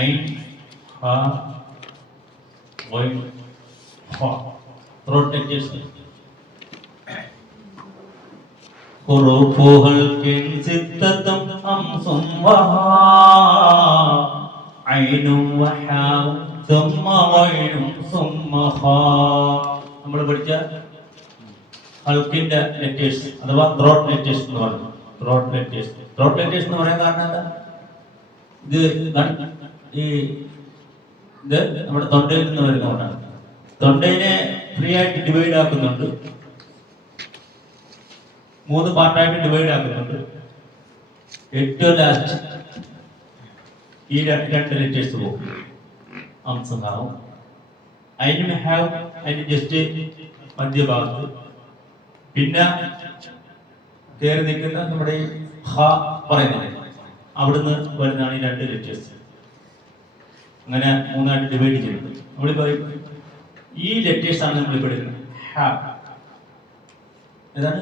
ഐൻ ഹ ഗൈൻ ഫ. Throat letters. حروفها ستة أمس وها عين وحاء ثم غين ثم خاء. നമ്മൾ പഠിച്ച ഹൽക്കിന്റെ ലെറ്റേഴ്സ് അഥവാ ത്രോട്ട് ലെറ്റേഴ്സ് എന്ന് പറയും. ത്രോട്ട് ലെറ്റേഴ്സ് എന്ന് പറയാൻ കാരണം എന്താ? ഇത് നമ്മുടെ തൊണ്ടയിൽ നിന്ന് വരുന്നതുകൊണ്ടാണ്. തൊണ്ടയിനെ ഫ്രീ ആയിട്ട് ഡിവൈഡ് ആക്കുന്നുണ്ട്, 3 പാർട്ടായിട്ട് ഡിവൈഡ് ആക്കുന്നുണ്ട്. ഏറ്റവും ലാസ്റ്റ് ഈ 2 ലെറ്റേഴ്സ് പോകും. അംസഭാവം അതിന് ഹാവ് അതിന് ജസ്റ്റ് മധ്യഭാഗത്ത്, പിന്നെ കയറി നിൽക്കുന്ന നമ്മുടെ ഈ ഹ പറയുന്നത് അവിടുന്ന് വരുന്നതാണ് ഈ 2 ലെറ്റേഴ്സ്. അങ്ങനെ 3ആയിട്ട് ഡിവൈഡ് ചെയ്യുന്നത്. നമ്മളിപ്പോ ഈ ലെറ്റേഴ്സ് ആണ് നമ്മളിപ്പോൾ എടുക്കുന്നത്. ഹ ഏതാണ്?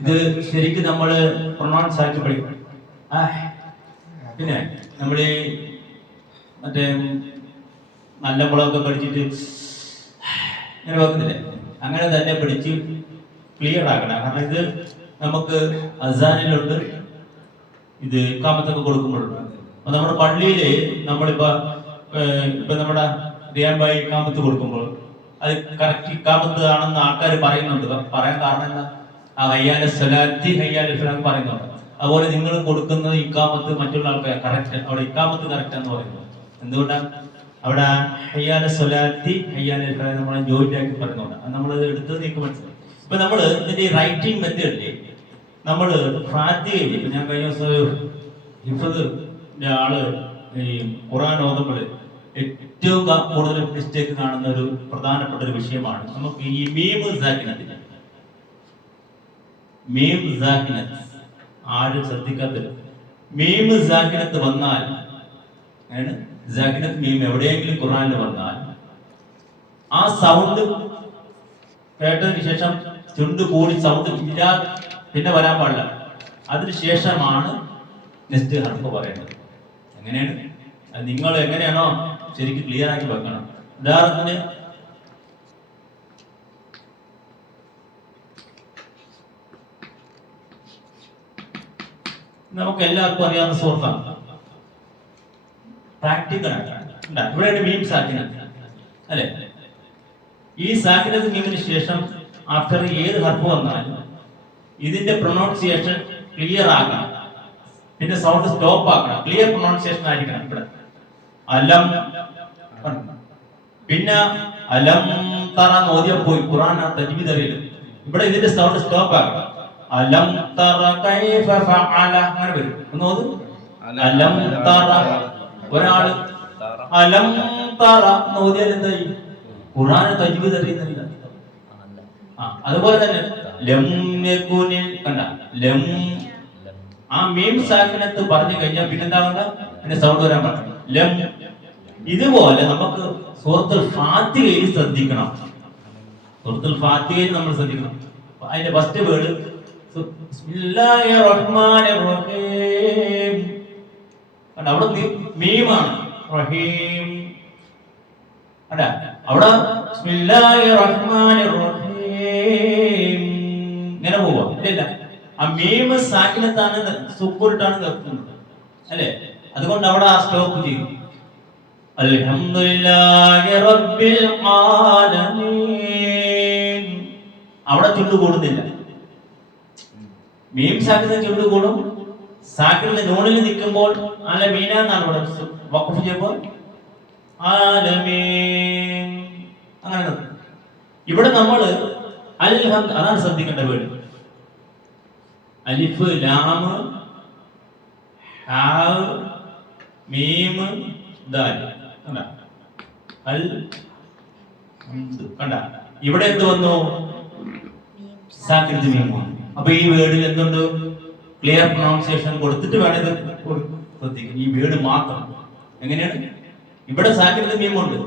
ഇത് ശരിക്കും നമ്മൾ പ്രൊനൗൺസ് ആക്കി പഠിക്കും. പിന്നെ നമ്മൾ മറ്റേ നല്ല മുളകൊക്കെ പഠിച്ചിട്ട് ഇങ്ങനെ വെക്കുന്നില്ലേ, അങ്ങനെ തന്നെ പഠിച്ച് ക്ലിയർ ആക്കണം. കാരണം ഇത് നമുക്ക് അസാനിലുണ്ട്, ഇത് ഇഖാമത്തൊക്കെ കൊടുക്കുമ്പോഴുണ്ട്. അപ്പൊ നമ്മുടെ പള്ളിയില് നമ്മളിപ്പോ നമ്മുടെ റിയാബായി ഇഖാമത്ത് കൊടുക്കുമ്പോൾ അത് കറക്റ്റ് ഇഖാമത്ത് ആണെന്ന് ആൾക്കാർ പറയുന്നുണ്ട്. പറയാൻ കാരണം എന്താ? ആ ഹയ്യാല സ്വലാത്തി ഹയ്യാല സ്വലാത്ത് പറയുന്നുണ്ട്. അതുപോലെ നിങ്ങൾ കൊടുക്കുന്നത് ഇഖാമത്ത് മറ്റുള്ള ആൾക്കാർ കറക്റ്റ്, അവിടെ ഇഖാമത്ത് കറക്റ്റ് എന്ന് പറയുന്നത് എന്തുകൊണ്ടാണ്? അവിടെ ഹയ്യാല സ്വലാത്തി ഹയ്യാല സ്വലാത്ത് നമ്മളെ ജോയിന്റ് ആക്കി പറയുന്നുണ്ട്. അത് നമ്മൾ എടുത്തത് നിങ്ങൾക്ക് മനസ്സിലായി. ഇപ്പൊ നമ്മൾ ഇതിന്റെ റൈറ്റിംഗ് മെത്തേഡില് നമ്മൾ ഫാത്തിഹയില്, ഇപ്പൊ ഞാൻ കഴിഞ്ഞ ദിവസം ഹിഫ്ദിന്റെ ആള് ഈ ഖുർആൻ ഓതുമ്പോൾ ഏറ്റവും കൂടുതൽ മിസ്റ്റേക്ക് കാണുന്ന ഒരു പ്രധാനപ്പെട്ട ഒരു വിഷയമാണ് നമുക്ക് ഈ മീം സാക്കിനത്ത്. മീം സാക്കിനത്ത് ആരും ശ്രദ്ധിക്കാത്തില്ല. മീം സാക്കിനത്ത് വന്നാൽ സാക്കിനത്ത് മീം എവിടെയെങ്കിലും ഖുർആനിൽ വന്നാൽ ആ സൗണ്ട് കേട്ടതിന് ശേഷം ചുണ്ട് കൂടി സൗണ്ട് ഇല്ലാ പിന്നെ വരാൻ പാടില്ല. അതിനുശേഷമാണ് നെക്സ്റ്റ് ഹർഫ് പറയുന്നത്. എങ്ങനെയാണ് അത്? നിങ്ങൾ എങ്ങനെയാണോ ശരിക്കും ക്ലിയർ ആക്കി വെക്കണം. ഉദാഹരണത്തിന് നമുക്ക് എല്ലാവർക്കും അറിയാവുന്ന സുഹൃത്താണ്, പ്രാക്ടിക്കൽ ആയിട്ടാണ്. ഇവിടെ മീം സാക്കിനത്ത് അല്ലെ? ഈ സാക്കിനത്ത് മീമിന് ശേഷം ആഫ്റ്റർ ഏത് ഹർഫ് വന്നാലും ഇതിന്റെ പ്രൊനൗൺസിയേഷൻ ക്ലിയർ ആക്കണം, പിന്നെ സൗണ്ട് സ്റ്റോപ്പ് ആക്കണം, ക്ലിയർ പ്രൊനൗൺസിയേഷൻ ആയിരിക്കണം. ഇവിടെ അലം, പിന്നെ അലം തറ നോദിയ പോയി ഖുർആൻ തജ്വീദ് അറിയില്ല. ഇവിടെ ഇതിന്റെ സൗണ്ട് സ്റ്റോപ്പ് ആക്കണം. അലം തറ കൈഫ ഫഅല അങ്ങനെ വരും. ഒന്നോത് അലം തറ. ഒരാള് അലം തറ നോദിയാൽ എന്തായി? ഖുർആൻ തജ്വീദ് അറിയുന്നില്ല. അതുപോലെ തന്നെ ലം യകുനിൽ കണ്ട ലം, ആ മീം സാക്കിനത്ത് പറഞ്ഞു കഴിഞ്ഞാൽ പിന്നെന്താവണ്ട, പിന്നെ സൗണ്ട് വരാൻ പാടില്ല. ലം. ഇതുപോലെ നമുക്ക് സൂറത്തുൽ ഫാത്തിഹയിൽ ശ്രദ്ധിക്കണം. സൂറത്തുൽ ഫാത്തിഹയിൽ നമ്മൾ ശ്രദ്ധിക്കണം. അതിന്റെ ഫസ്റ്റ് വേർഡ് ബിസ്മില്ലാഹിർ റഹ്മാനിർ റഹീം. അവിടെ മീമാണ് റഹീം. അവിടെ ബിസ്മില്ലാഹിർ റഹ്മാനിർ റഹീം ഇങ്ങനെ പോവാ. ഇല്ല, ആ മീം സാക്കിനത്താണ്, സുക്കൂനിട്ടാണ് നിർത്തുന്നത് അല്ലെ? അതുകൊണ്ട് അവിടെ ആ സ്റ്റോപ്പ് ചെയ്യും. അൽഹംദുലില്ലാഹി റബ്ബിൽ ആലമീൻ. അവിടെ ചുണ്ടു കൂടുന്നില്ല. മീം സാക്കിന് ചുണ്ടു കൂടും. സാക്കിന് നൂണിൽ നിൽക്കുമ്പോൾ ആലമീന എന്നാണ് ഇവിടെ വഖഫ് ചെയ്യുമ്പോൾ ആലമീൻ അങ്ങനെ. ഇവിടെ നമ്മൾ അതാണ് ശ്രദ്ധിക്കേണ്ട വേർഡ്. അലിഫ് ലാം ഹാ മീം ദാൽ അൽ കണ്ട. ഇവിടെ എന്ത് വന്നു? സാക്കിനത്ത് മീം വന്നു. അപ്പൊ ഈ വേർഡിൽ എന്തുണ്ട്? ക്ലിയർ പ്രൊനൗൺസിയേഷൻ കൊടുത്തിട്ട് വേണം ഇത് ശ്രദ്ധിക്കും. ഈ വേർഡ് മാത്രം എങ്ങനെയാണ്? ഇവിടെ സാക്കിനത്ത് മീം ഉണ്ട്.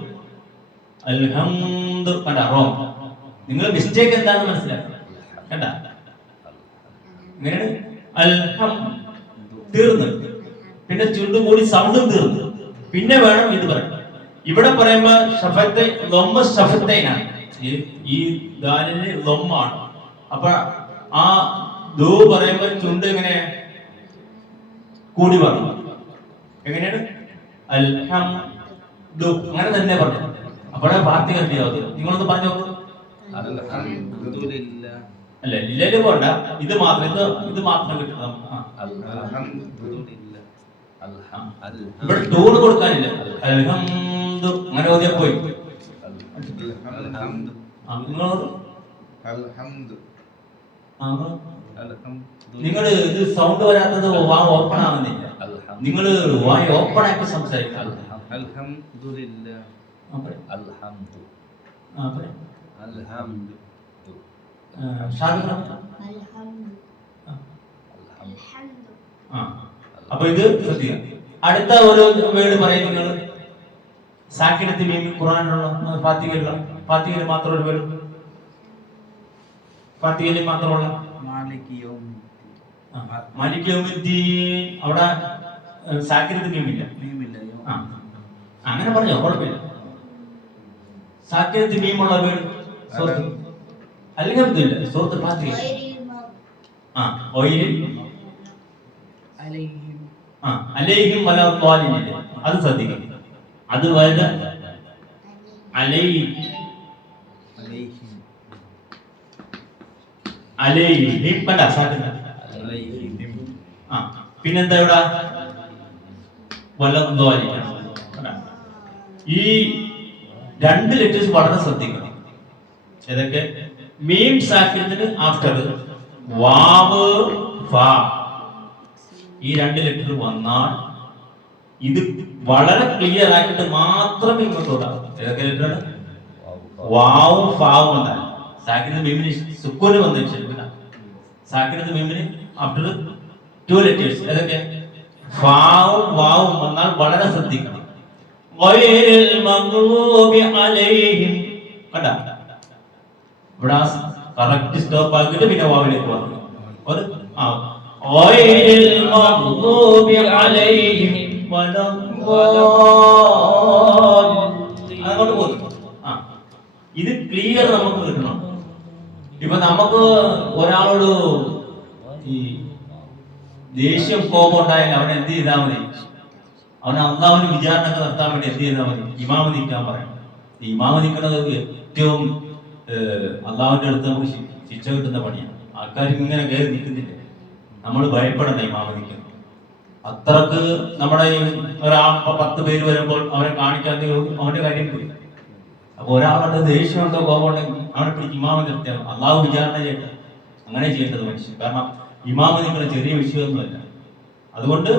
അൽഹംദു കണ്ട റോങ്. നിങ്ങൾ മിസ്റ്റേക്ക് എന്താണെന്ന് മനസ്സിലാക്കണം. കണ്ട എങ്ങനെയാണ്? അൽഹം തീർന്നു. പിന്നെ ചുണ്ടും കൂടി സൗണ്ടും തീർന്നു, പിന്നെ വേണം ഇത് പറയാം. ഇവിടെ പറയുമ്പോ ഷഫത്തെ ലൊമ്മ ഷഫത്തേനാണ്, ഈ ദാലിന് ലൊമ്മാണ്. അപ്പൊ ആ ദൂ പറയുമ്പോ ചുണ്ട് എങ്ങനെ കൂടി പറഞ്ഞു, എങ്ങനെയാണ് അൽഹംദു, അങ്ങനെ തന്നെ പറഞ്ഞു. അപ്പോഴാ ഫാത്തിഹ ചെയ്യാവത്. നിങ്ങളൊന്ന് പറഞ്ഞു നോക്കൂ. അല്ല ഇല്ലല്ലോ പോണ്ട, ഇത് മാത്രം കിട്ടണം. ഇവിടെ ടൂണ് കൊടുക്കാനില്ല. അൽഹംദു അങ്ങനെ ഓതിയാ പോയി. നിങ്ങൾ ഇത് സൗണ്ട് വരാത്തത് വാ ഓപ്പൺ ആവുന്നില്ല. നിങ്ങൾ വായ ഓപ്പൺ ആക്കി സംസാരിക്കാം. അപ്പൊ ഇത് ശ്രദ്ധിക്കുക. അടുത്ത ഓരോ വേർഡ് പറയും നിങ്ങൾ. സാക്കിനത്ത് മീൻ ഖുർആനിലുള്ള ഫാത്തിഹയിൽ മാത്രം ഒരു വേർഡ്, ഫാത്തിഹയിൽ മാത്രമുള്ള മാലിക് യൗമിദ്ദീൻ. അവിടെ സാക്കിനത്ത് മീമില്ല. അങ്ങനെ പറഞ്ഞോ, കുഴപ്പമില്ല. സാക്കിനത്ത് മീമുള്ള വേർഡ് അല്ലെങ്കിൽ സൂറത്തുൽ ഫാത്തിഹ. അലൈഹിം വലാ ളാലിൻ, അത് ശ്രദ്ധിക്കുക. അത് വേണ്ട അലൈഹിം വേണ്ട സാക്കിന. പിന്നെന്താ ഇവിടെ വലാ ളാലിൻ. ഈ രണ്ട് ലെറ്റേഴ്സ് വളരെ ശ്രദ്ധിക്കണം. ഏതൊക്കെ? മീം സാക്കിനത്തിന് ആഫ്റ്റർ വാവ് ഫാ, ഈ രണ്ട് ലെറ്റർ വന്നാൽ ഇത് വളരെ ക്ലിയർ ആയിട്ട് മാത്രമേ ഇങ്ങോട്ട് ഉണ്ടാവും. ഏതൊക്കെ ലെറ്ററാണ്? വാവും ഫാവും വന്നാൽ. സാക്കിനത്ത് മീമിന് സുക്കൂന് വന്നിട്ടുണ്ട്. സാക്കിനത്ത് മീമിന് ആഫ്റ്റർ ടു ലെറ്റേഴ്സ്. ഏതൊക്കെ? ഫാവും വാവും വന്നാൽ വളരെ ശ്രദ്ധിക്കണം. ഗൈറിൽ മഗ്ലൂബി അലൈഹിം. കണ്ടാ ഇവിടെ കറക്റ്റ് സ്റ്റോപ്പ് ആക്കിയിട്ട് പിന്നെ വാവിലേക്ക് വന്നു. ഒരു ഗൈറിൽ മഗ്ലൂബി അലൈഹിം അങ്ങോട്ട് പോകുന്നു. ഇത് ക്ലിയർ നമുക്ക് കിട്ടണം. ഇപ്പൊ നമുക്ക് ഒരാളോട് ഈ ദേഷ്യം കോപം ഉണ്ടായാൽ അവൻ എന്ത് ചെയ്താൽ മതി? അവൻ അള്ളാഹുവിന് വിചാരണ നടത്താൻ വേണ്ടി എന്ത് ചെയ്താൽ മതി? ഇമാമ നിൽക്കാൻ പറയണം. ഇമാമ നിൽക്കുന്നത് ഏറ്റവും അള്ളാഹുവിന്റെ അടുത്ത് നമുക്ക് ശിക്ഷ കിട്ടുന്ന പണിയാണ്. ആൾക്കാർ ഇങ്ങനെ കയറി നിൽക്കുന്നില്ല, നമ്മൾ ഭയപ്പെടണം ഇമാമ നിൽക്കുന്നത്. അത്രക്ക് നമ്മുടെ ഒരാൾ 10 പേര് വരുമ്പോൾ അവരെ കാണിക്കാതെ അവന്റെ കാര്യം പോയി. അപ്പൊ ഒരാളുടെ ദേഷ്യമുണ്ടോ കോപമുണ്ടെങ്കിൽ അവനെ പിടിച്ച് ഇമാമ നിർത്തിയാൽ അള്ളാഹു വിചാരണ ചെയ്യട്ടെ. അങ്ങനെ ചെയ്യേണ്ടത് മനുഷ്യൻ. കാരണം ഇമാമ നിങ്ങളുടെ ചെറിയ വിഷയമൊന്നുമല്ല. അതുകൊണ്ട്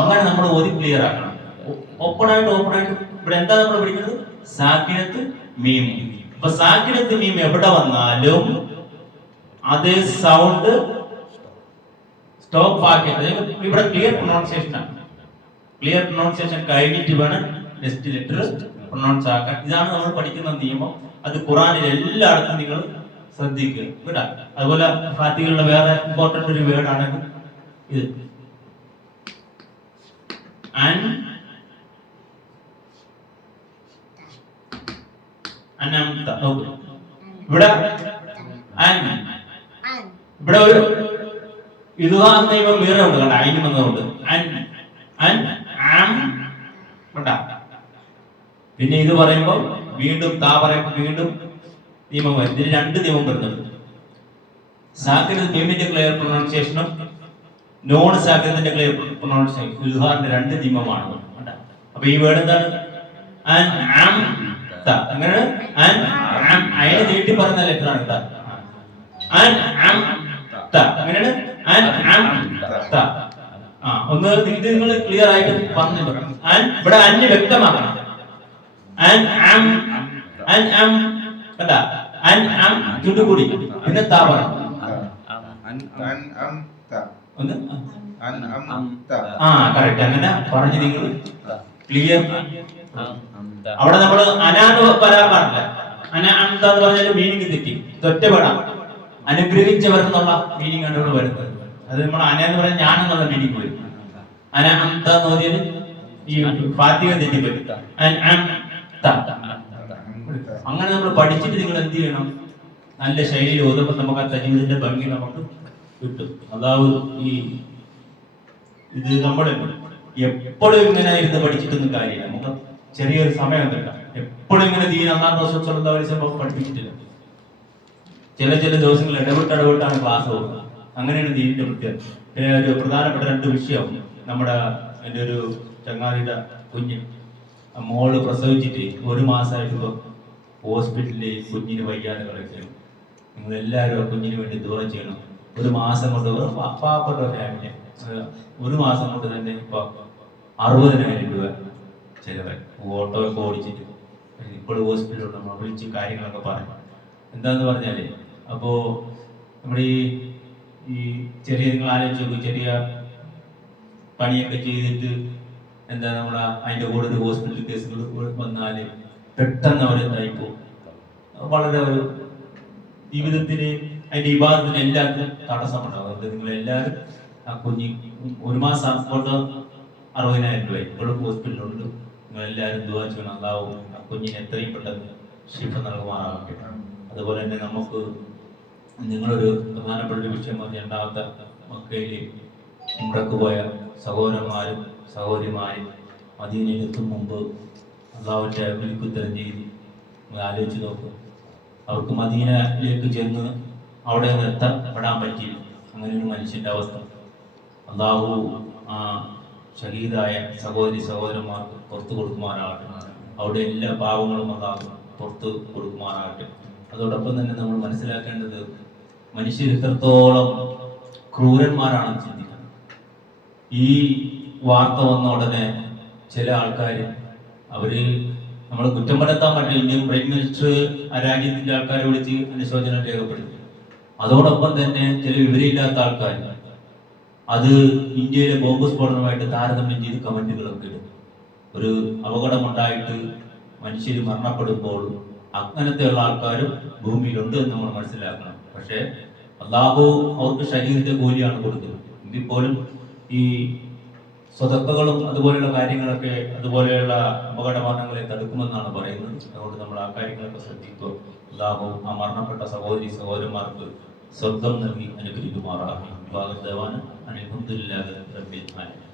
അങ്ങനെ നമ്മൾ ഓതി ക്ലിയർ ആക്കണം. ഓപ്പണായിട്ട് ഇവിടെ എന്താ നമ്മൾ പഠിക്കുന്നത്? സാക്കിനത്ത് മീം. അപ്പൊ സാക്കിനത്ത് മീം എവിടെ വന്നാലും അതേ സൗണ്ട് സ്റ്റോപ്പ് ആക്കി. ഇവിടെ ക്ലിയർ പ്രൊനൗൺസിയേഷൻ ആണ്. ക്ലിയർ പ്രൊനൗൺസിയേഷൻ കഴിഞ്ഞിട്ട് വേണം നെക്സ്റ്റ് ലെറ്റർ പ്രൊനൗൺസ് ആക്കാൻ. ഇതാണ് നമ്മൾ പഠിക്കുന്ന നിയമം. അത് ഖുറാനിൽ എല്ലായിടത്തും നിങ്ങൾ ശ്രദ്ധിക്കുക കേട്ടാ. അതുപോലെ ഫാത്തിഹയിലുള്ള വേറെ ഇമ്പോർട്ടന്റ് ഒരു വേർഡ് ആണ് ഇത്. ഇവിടെ ഇവിടെ ഒരു ഇതുഹാ നിയമം വേറെ ഉണ്ട് കണ്ട. അയിന് വന്നതുകൊണ്ട് പിന്നെ ഇത് പറയുമ്പോ വീണ്ടും താ പറയുമ്പോ വീണ്ടും നിയമം വരും. ഇതിന് 2 നിയമം വരുന്നുണ്ട്. സാക്കിനത്ത് മീമിന്റെ ക്ലിയർ പ്രൊനൗൺസിയേഷനും നോൺ സാക്കിനത്തിന്റെ ക്ലിയർ പ്രൊനൗൺസിയേഷൻ, ഇൽഹാറിന്റെ 2 നിയമമാണ്. അപ്പൊ ഈ വേർഡ് എന്താണ്? അങ്ങനെ അയനെ നീട്ടി പറയുന്ന ലെറ്റർ ആണ്. അങ്ങനെയാണ്. ഒന്ന് ഇത് നിങ്ങൾ ക്ലിയർ ആയിട്ട് പറഞ്ഞു. ഇവിടെ അന്യ വ്യക്തമാക്കണം. ചുണ്ടുകൂടി പിന്നെ താ പറയും. കറക്റ്റ്. അങ്ങനെ പറഞ്ഞു നിങ്ങൾ ക്ലിയർ. അവിടെ നമ്മൾ അനാന്ന് വരാൻ പാടില്ല. അനഅംത എന്ന് പറഞ്ഞാൽ മീനിങ് തെറ്റി, ഒറ്റപ്പെടാം. അനുഗ്രഹിച്ചവർ എന്നുള്ള മീനിങ് ആണ് ഇവിടെ വരുന്നത്. അത് നമ്മൾ അന എന്ന് പറഞ്ഞാൽ ഞാൻ എന്നുള്ള മീനിങ് വരും. അനഅംത എന്ന് പറഞ്ഞാൽ ഈ ഫാത്തിഹ തെറ്റിപ്പോയി. അങ്ങനെ നമ്മൾ പഠിച്ചിട്ട് നിങ്ങൾ എന്ത് ചെയ്യണം, നല്ല ശൈലിയിൽ ഓതുമ്പോൾ നമുക്ക് ആ തജ്വീദിന്റെ ഭംഗി നമുക്ക് കിട്ടും. അതാവും ഈ ഇത് നമ്മൾ എപ്പോഴും ഇങ്ങനെ ഇരുന്ന് പഠിച്ചിട്ടൊന്നും കാര്യമില്ല. നമുക്ക് ചെറിയൊരു സമയം കിട്ടാം. എപ്പോഴും ഇങ്ങനെ ദീൻ അല്ലാഹു സ്വല്ലല്ലാഹു അലൈഹി വസല്ലം പഠിപ്പിച്ചിട്ടില്ല. ചില ദിവസങ്ങൾ ഇടവിട്ടാണ് ക്ലാസ് പോകുന്നത്. അങ്ങനെയാണ് ദീനിന്റെ പ്രത്യേകത. പിന്നെ ഒരു പ്രധാനപ്പെട്ട 2 വിഷയം, നമ്മുടെ എൻ്റെ ഒരു ചങ്ങാതിയുടെ കുഞ്ഞ് മോള് പ്രസവിച്ചിട്ട് 1 മാസമായിട്ട് ഹോസ്പിറ്റലിൽ കുഞ്ഞിന് വയ്യാതെ കിടക്കുകയാണ്. നിങ്ങൾ എല്ലാവരും കുഞ്ഞിന് വേണ്ടി ദുആ ചെയ്യണം. 1 മാസം കൊണ്ട് പാവപ്പെട്ട ഫാമിലി 1 മാസം കൊണ്ട് തന്നെ ഇപ്പൊ 60,000 രൂപ ചെലവായി. ഓട്ടോ ഒക്കെ ഓടിച്ചിട്ട് ഇപ്പോൾ ഹോസ്പിറ്റലിൽ നമ്മൾ വിളിച്ച് കാര്യങ്ങളൊക്കെ പറഞ്ഞു. എന്താന്ന് പറഞ്ഞാല്, അപ്പോ നമ്മുടെ ഈ ചെറിയ, നിങ്ങൾ ആലോചിച്ച് നോക്കും, ചെറിയ പണിയൊക്കെ ചെയ്തിട്ട് എന്താ നമ്മളെ അതിന്റെ കൂടെ ഒരു ഹോസ്പിറ്റൽ കേസുകൾ വന്നാല് പെട്ടെന്ന് അവരെന്തായിപ്പോ വളരെ ഒരു ജീവിതത്തിന് അതിന്റെ വിവാദത്തിന് എല്ലാത്തിനും തടസ്സമുണ്ടാവും. അതുകൊണ്ട് നിങ്ങൾ എല്ലാവരും ആ കുഞ്ഞി 1 മാസം കൊണ്ട് 60,000 രൂപ ഇപ്പോഴും ഹോസ്പിറ്റലുണ്ട്. നിങ്ങൾ എല്ലാവരും ദുആ ചെയ്യണം. അല്ലാഹു ആ കുഞ്ഞിന് എത്രയും പെട്ടെന്ന് ശിഫ നൽകുമാറാകട്ടെ. അതുപോലെ തന്നെ നമുക്ക് നിങ്ങളൊരു പ്രധാനപ്പെട്ട ഒരു വിഷയം പറഞ്ഞ, 2ാമത്തെ മക്കയിൽ ഉംറക്ക് പോയ സഹോദരന്മാരും സഹോദരിമാരും മദീനയിൽ എത്തും മുമ്പ് അള്ളാഹുവിൻ്റെ വിളിക്കുത്തരം ചെയ്ത് നിങ്ങൾ ആലോചിച്ച് നോക്കും. അവർക്ക് മദീനയിലേക്ക് ചെന്ന് അവിടെ നിന്ന് എത്തപ്പെടാൻ പറ്റിയില്ല. അങ്ങനെ ഒരു മനുഷ്യന്റെ അവസ്ഥ അള്ളാഹു ആ ഷഹീദായ സഹോദരന്മാർക്ക് പുറത്തു കൊടുക്കുമാറാകട്ടെ. അവിടെ എല്ലാ പാവങ്ങളും അള്ളാഹു പുറത്ത് കൊടുക്കുമാറാകട്ടെ. അതോടൊപ്പം തന്നെ നമ്മൾ മനസ്സിലാക്കേണ്ടത്, മനുഷ്യർ എത്രത്തോളം ക്രൂരന്മാരാണെന്ന് ചിന്തിക്കണം. ഈ വാർത്ത വന്ന ഉടനെ ചില ആൾക്കാർ അവര് നമ്മൾ കുറ്റപ്പെടുത്താൻ പറ്റില്ല. ഇന്ത്യൻ പ്രൈം മിനിസ്റ്റർ ആ രാജ്യത്തിന്റെ ആൾക്കാരെ വിളിച്ച് അനുശോചനം രേഖപ്പെടുത്തി. അതോടൊപ്പം തന്നെ ചില വിവരമില്ലാത്ത ആൾക്കാർ അത് ഇന്ത്യയിലെ ബോംബ് സ്ഫോടനമായിട്ട് താരതമ്യം ചെയ്ത് കമന്റുകളൊക്കെ ഇടും. ഒരു അപകടമുണ്ടായിട്ട് മനുഷ്യർ മരണപ്പെടുമ്പോൾ അങ്ങനത്തെയുള്ള ആൾക്കാരും ഭൂമിയിലുണ്ട് എന്ന് നമ്മൾ മനസ്സിലാക്കണം. പക്ഷേ അല്ലാഹു അവർക്ക് ഷഹീദിന്റെ കൂലിയാണ് കൊടുക്കുന്നത്. എങ്കിൽ പോലും ഈ സ്വതക്കകളും അതുപോലെയുള്ള കാര്യങ്ങളൊക്കെ, അതുപോലെയുള്ള അപകട മരണങ്ങളെ തടുക്കുമെന്നാണ് പറയുന്നത്. അതുകൊണ്ട് നമ്മൾ ആ കാര്യങ്ങളൊക്കെ ശ്രദ്ധിക്കുക. അല്ലാഹു ആ മരണപ്പെട്ട സഹോദരന്മാർക്ക് സ്വർഗം നൽകി അനുഗ്രഹിക്കുമാറാകട്ടെ. അൽഹംദുലില്ലാഹി റബ്ബിൽ ആലമീൻ.